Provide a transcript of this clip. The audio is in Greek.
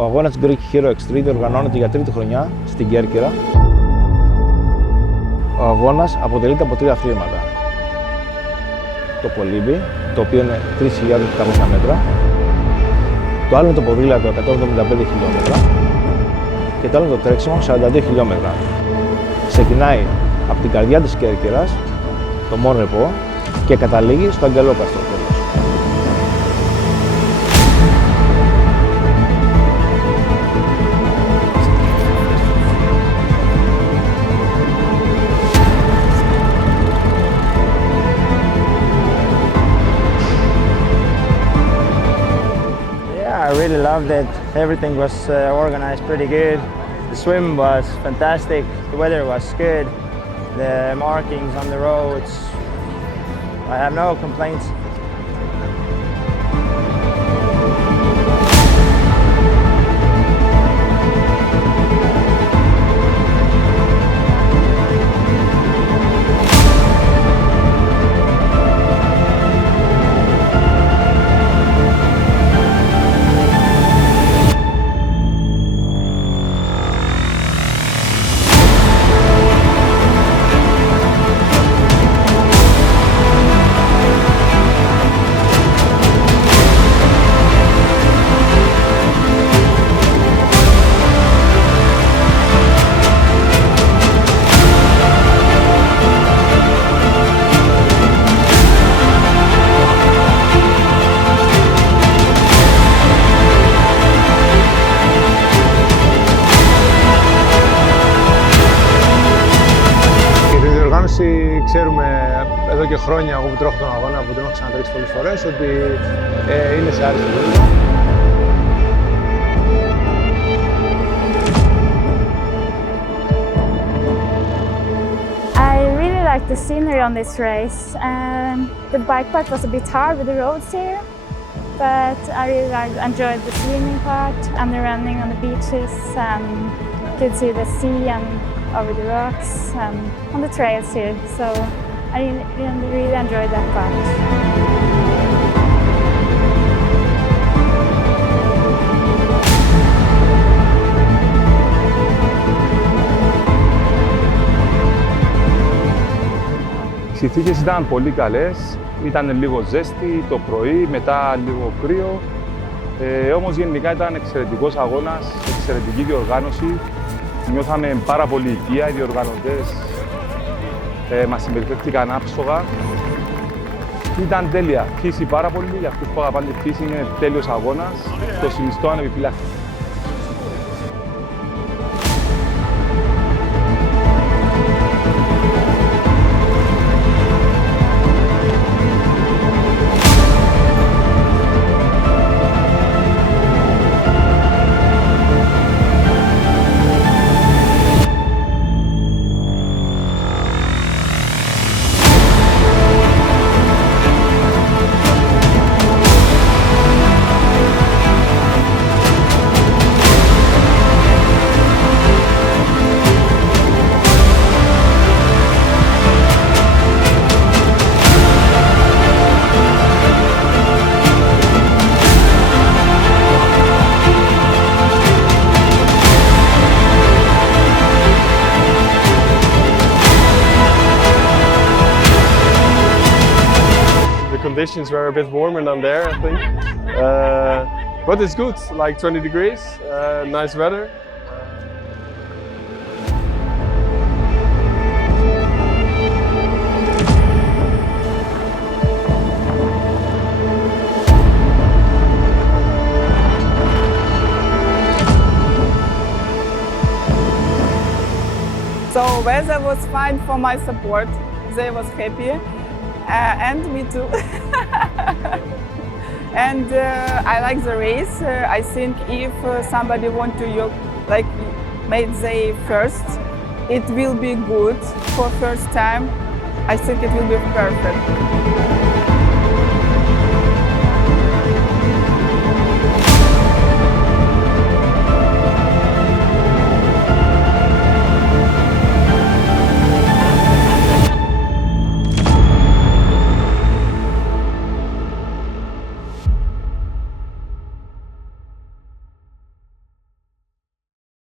Ο αγώνας Greek Hero X3 διοργανώνεται για τρίτη χρονιά στην Κέρκυρα. Ο αγώνας αποτελείται από τρία αθλήματα. Το κολύμπι, το οποίο είναι 3.800 μέτρα. Το άλλο είναι το ποδήλατο, 175 χιλιόμετρα. Και το άλλο είναι το τρέξιμο, 42 χιλιόμετρα. Ξεκινάει από την καρδιά της Κέρκυρας, το Μόνρεπο, και καταλήγει στο Αγγελόκαστρο. I really loved it. Everything was organized pretty good. The swim was fantastic. The weather was good. The markings on the roads. I have no complaints. Ξέρουμε εδώ και χρόνια, εγώ που τρέχω τον αγώνα, που τον έχω ξανατρέξει πολλές φορές, ότι είναι σε άριστο επίπεδο. I really liked the scenery on this race. The bike part was a bit hard with the roads here, but I really enjoyed the swimming part and the running on the beaches. Could see the sea and over the rocks on the trails here, so I really enjoyed that part. Οι συνθήκες ήταν πολύ καλές, ήταν λίγο ζέστη το πρωί, μετά λίγο κρύο, όμως γενικά ήταν εξαιρετικός αγώνας, εξαιρετική διοργάνωση. Νιώθαμε πάρα πολύ οικία, οι διοργανωτές μας συμπεριφέρθηκαν άψογα. Ήταν τέλεια, φύση πάρα πολύ, για αυτούς που αγαπάνε τη φύση είναι τέλειος αγώνας, το συνιστώ ανεπιφύλακτα. Conditions were a bit warmer than there, I think. But it's good, like 20 degrees, nice weather. So weather was fine for my support. They was happy. And me too. And I like the race. I think if somebody want to make they first, it will be good for first time. I think it will be perfect.